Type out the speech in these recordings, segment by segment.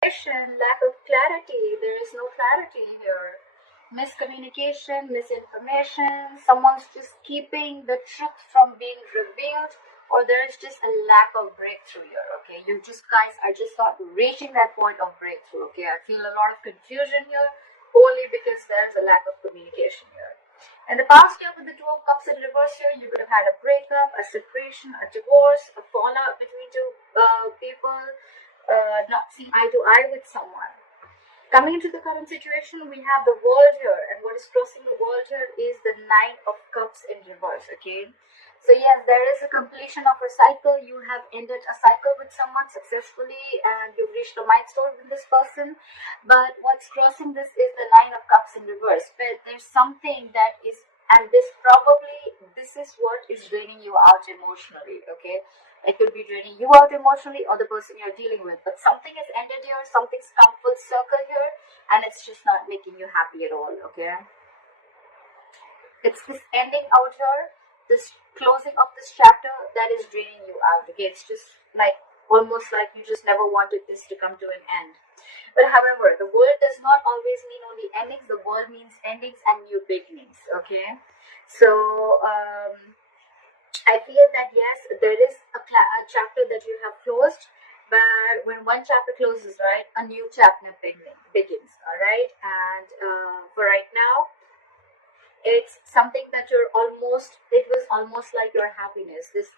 Lack of clarity. There is no clarity here. Miscommunication, misinformation. Someone's just keeping the truth from being revealed, or there is just a lack of breakthrough here. Okay, you just guys are just not reaching that point of breakthrough. Okay, I feel a lot of confusion here, only because there's a lack of communication here. In the past year, with the Two of Cups in reverse here, you could have had a breakup, a separation, a divorce, a fallout between two people, not seeing eye to eye with someone. Coming into the current situation, we have the world here, and what is crossing the world here is the Nine of Cups in reverse. Okay, so yes, there is a completion of a cycle. You have ended a cycle with someone successfully, and you've reached a milestone with this person. But what's crossing this is the Nine of Cups in reverse. But there's something that is, and this is what is draining you out emotionally. Okay, it could be draining you out emotionally or the person you're dealing with. But something has ended here, something's come full circle here, and it's just not making you happy at all, okay? It's this ending out here, this closing of this chapter that is draining you out, okay? It's just like almost like you just never wanted this to come to an end. But however, the world does not always mean only endings, the world means endings and new beginnings, okay? So, I feel that yes, there is a chapter that you have closed, but when one chapter closes, right, a new chapter begins, all right? And for right now, it's something that it was almost like your happiness. This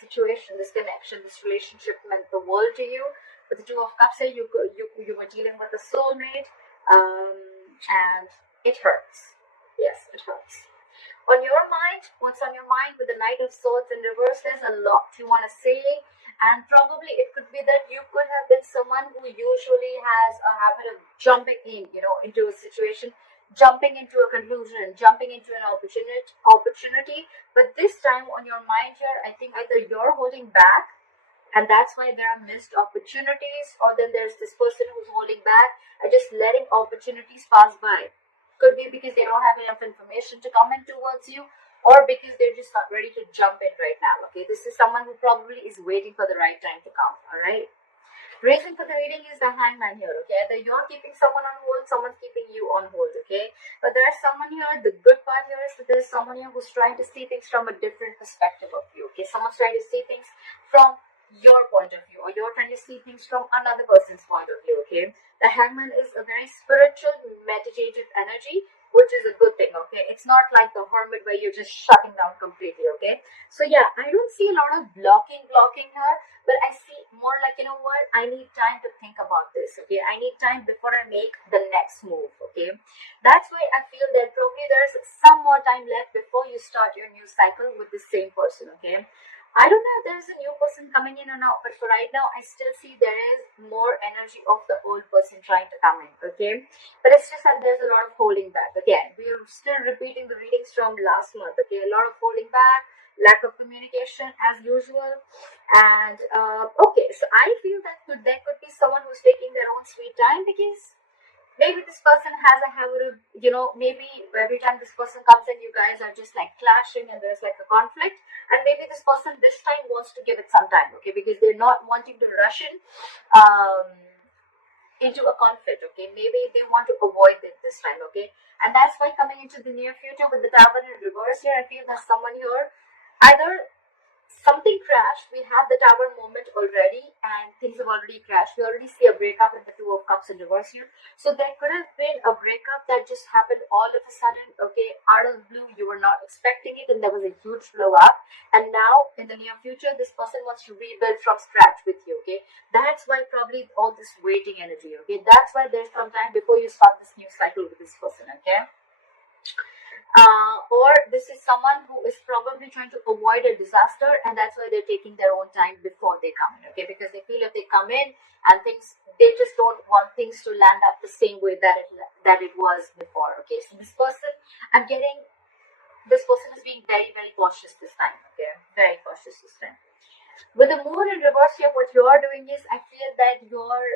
situation, this connection, this relationship meant the world to you. With the Two of Cups here, you were dealing with a soulmate, and it hurts. Yes, it hurts. On your mind, what's on your mind with the Knight of Swords in reverse? There's a lot you want to say, and probably it could be that you could have been someone who usually has a habit of jumping in, into a situation, jumping into a conclusion, jumping into an opportunity. But this time on your mind here, I think either you're holding back, and that's why there are missed opportunities, or then there's this person who's holding back and just letting opportunities pass by. Could be because they don't have enough information to come in towards you, or because they're just not ready to jump in right now. Okay, this is someone who probably is waiting for the right time to come. All right. Reason for the reading is the hangman here, okay? Either you're keeping someone on hold, someone's keeping you on hold, okay? But there's someone here, the good part here is that there's someone here who's trying to see things from a different perspective of you, okay? Someone's trying to see things from your point of view, or you're trying to see things from another person's point of view, okay? The hangman is a very spiritual, meditative energy, which is a good thing, okay? It's not like the hermit where you're just shutting down completely, okay? So yeah, I don't see a lot of blocking here, but I see more like, you know what, I need time to think about this, okay? I need time before I make the next move, okay? That's why I feel that probably there's some more time left before you start your new cycle with the same person, okay? I don't know if there's a new person coming in or not, but for right now, I still see there is more energy of the old person trying to come in, okay? But it's just that there's a lot of holding back. Again, we're still repeating the readings from last month, okay? A lot of holding back, lack of communication as usual. And okay, so I feel that there could be someone who's taking their own sweet time, because maybe this person has a habit of, maybe every time this person comes in, you guys are just like clashing and there's like a conflict. And maybe this person this time wants to give it some time, okay, because they're not wanting to rush in um, into a conflict, okay. Maybe they want to avoid it this time, okay. And that's why coming into the near future with the Tower in reverse here, I feel there's someone here, either something crashed. We have the tower moment already, and things have already crashed. We already see a breakup in the Two of Cups in reverse here. So there could have been a breakup that just happened all of a sudden, okay, out of the blue. You were not expecting it, and there was a huge blow up. And now, in the near future, this person wants to rebuild from scratch with you, okay. That's why probably all this waiting energy, okay. That's why there's some time before you start this new cycle with this person, okay. Or this is someone who is probably trying to avoid a disaster, and that's why they're taking their own time before they come in, okay, because they feel if they come in and they just don't want things to land up the same way that it was before, okay. So this person is being very, very cautious this time, okay, very cautious this time. With the moon in reverse here, what you're doing is, I feel that you're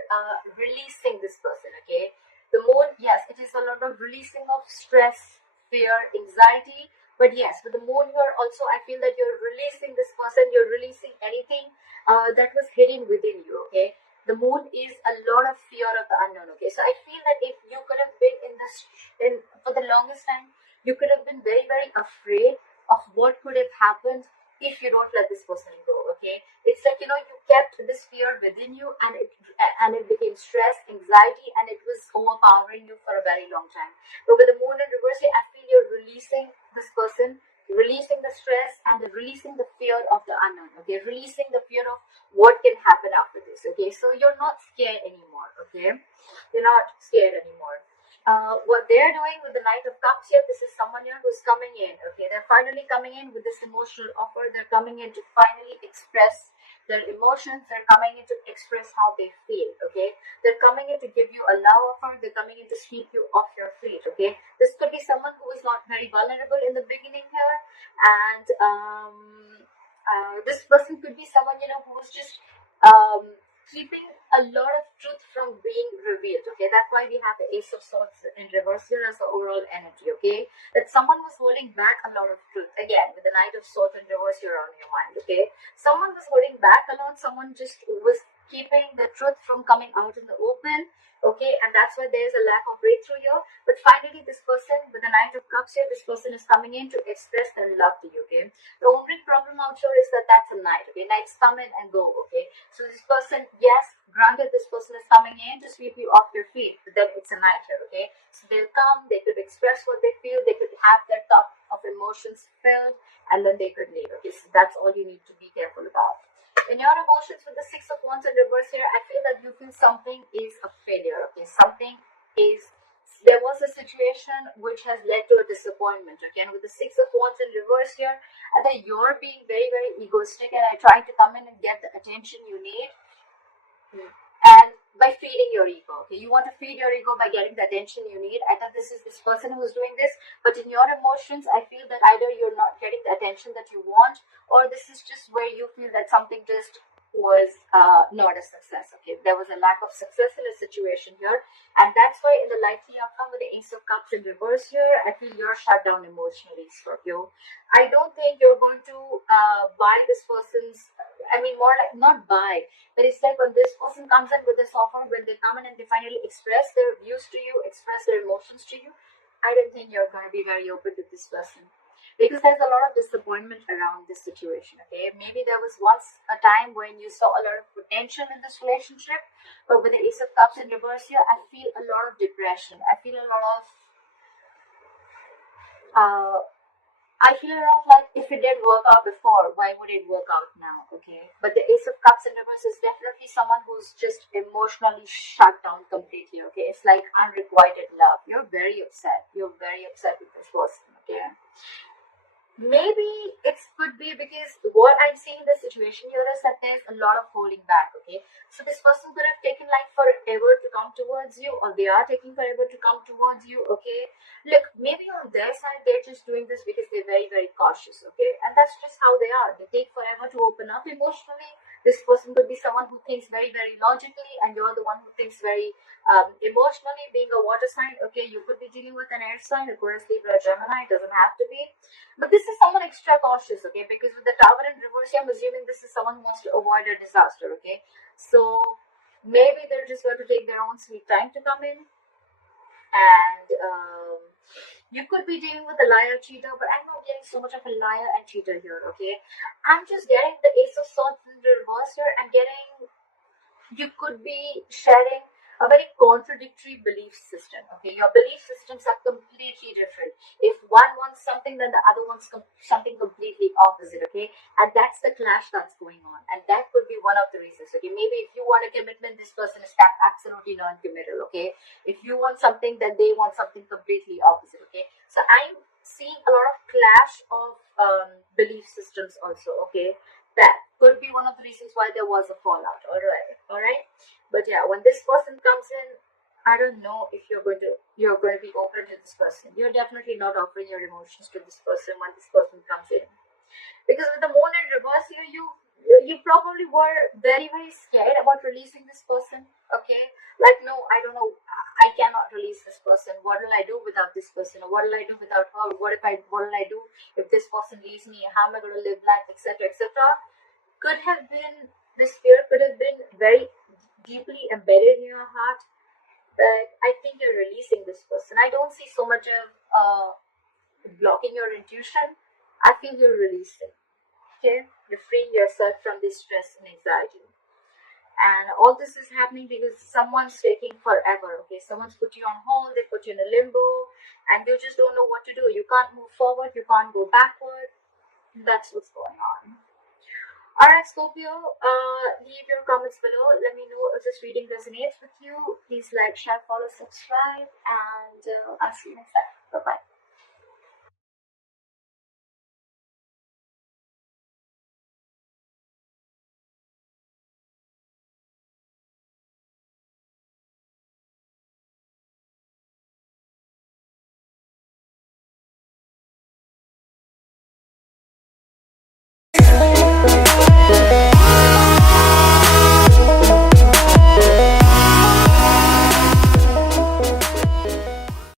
releasing this person, okay. The moon, yes, it is a lot of releasing of stress, fear, anxiety. But yes, with the moon here also, I feel that you're releasing this person, you're releasing anything that was hidden within you, okay. The moon is a lot of fear of the unknown. Okay, so I feel that if you could have been in this, in for the longest time, you could have been very, very afraid of what could have happened if you don't let this person go. Okay, it's like, you kept this fear within you, and it became stress, anxiety, and it was overpowering you for a very long time. But with the moon in reverse, I feel you're releasing this person, releasing the stress, and releasing the fear of the unknown. Okay, releasing the fear of what can happen after this. Okay, so you're not scared anymore. Okay, you're not scared anymore. What they're doing with the Knight of Cups here, this is someone here who's coming in. Okay, they're finally coming in with this emotional offer. They're coming in to finally express their emotions. They're coming in to express how they feel. Okay, they're coming in to give you a love offer. They're coming in to sweep you off your feet. Okay, this could be someone who is not very vulnerable in the beginning here, and this person could be someone who's just keeping a lot of truth from being revealed. Okay, that's why we have the Ace of Swords in reverse here as the overall energy. Okay, that someone was holding back a lot of truth. Again, with the Knight of Swords in reverse here on your mind. Okay, someone was holding back a lot. Someone just was keeping the truth from coming out in the open. Okay, and that's why there's a lack of breakthrough here. But finally, this person with the Knight of Cups here, this person is coming in to express their love to you. Okay, the only problem out here is that that's a knight. Okay, knights come in and go. Okay, so this person, yes, granted, this person is coming in to sweep you off your feet, but then it's a knight here. Okay, so they'll come, they could express what they feel, they could have their cup of emotions filled, and then they could leave. Okay, so that's all you need to be careful about. In your emotions with the Six of Wands in reverse here, I feel that you feel something is a failure. Okay, there was a situation which has led to a disappointment. Okay, and with the Six of Wands in reverse here, I think you're being very, very egoistic and trying to come in and get the attention you need. And by feeding your ego. Okay, you want to feed your ego by getting the attention you need. I thought this is this person who's doing this, but in your emotions, I feel that either you're not getting the attention that you want, or this is just where you feel that something just was not a success. Okay, there was a lack of success in a situation here, and that's why in the likely outcome with the Ace of Cups in reverse here, I feel you're shut down emotionally, Scorpio. I don't think you're going to buy this person's. I mean, more like not buy, but it's like when this person comes in with this offer, when they come in and they finally express their views to you, express their emotions to you, I don't think you're going to be very open to this person. Because there's a lot of disappointment around this situation. Okay, maybe there was once a time when you saw a lot of potential in this relationship, but with the Ace of Cups in reverse here, I feel a lot of depression. I feel a lot of like if it didn't work out before, why would it work out now? Okay, but the Ace of Cups in reverse is definitely someone who's just emotionally shut down completely. Okay, it's like unrequited love. You're very upset. You're very upset with this person. Okay, maybe it could be because what I'm seeing in the situation here is that there's a lot of holding back. Okay, so this person could have taken like forever to come towards you, or they are taking forever to come towards you. Okay, look, maybe on their side they're just doing this because they're very, very cautious. Okay, and that's just how they are. They take forever to open up emotionally. This person could be someone who thinks very, very logically, and you're the one who thinks very emotionally. Being a water sign, okay, you could be dealing with an air sign, Aquarius, Libra, Gemini. It doesn't have to be. But this is someone extra cautious, okay? Because with the Tower in reverse, I'm assuming this is someone who wants to avoid a disaster, okay? So maybe they're just going to take their own sweet time to come in. And you could be dealing with a liar cheater, but I'm not getting so much of a liar and cheater here, okay? I'm just getting the Ace of Swords in reverse here. I'm getting you could be sharing a very contradictory belief system. Okay, your belief systems are completely different. If one wants something, then the other wants something completely opposite. Okay, and that's the clash that's going on, and that could be one of the reasons. Okay, maybe if you want a commitment, this person is absolutely non-committal. Okay, if you want something, then they want something completely opposite. Okay, so I'm seeing a lot of clash of belief systems also. Okay, that could be one of the reasons why there was a fallout. All right. But yeah, when this person comes in, I don't know if you're going to be open to this person. You're definitely not offering your emotions to this person when this person comes in, because with the moon in reverse here, you probably were very, very scared about releasing this person. Okay, like, no, I don't know, I cannot release this person. What will I do without this person? Or what will I do without her? What will I do if this person leaves me? How am I going to live life, etc., etc.? Could have been, this fear could have been very deeply embedded in your heart, but I think you're releasing this person. I don't see so much of blocking your intuition. I feel you're releasing. Okay, you're freeing yourself from this stress and anxiety. And all this is happening because someone's taking forever. Okay, someone's put you on hold, they put you in a limbo, and you just don't know what to do. You can't move forward, you can't go backward. That's what's going on. Alright, Scorpio, leave your comments below. Let me know if this reading resonates with you. Please like, share, follow, subscribe, and I'll see you next time. Bye bye.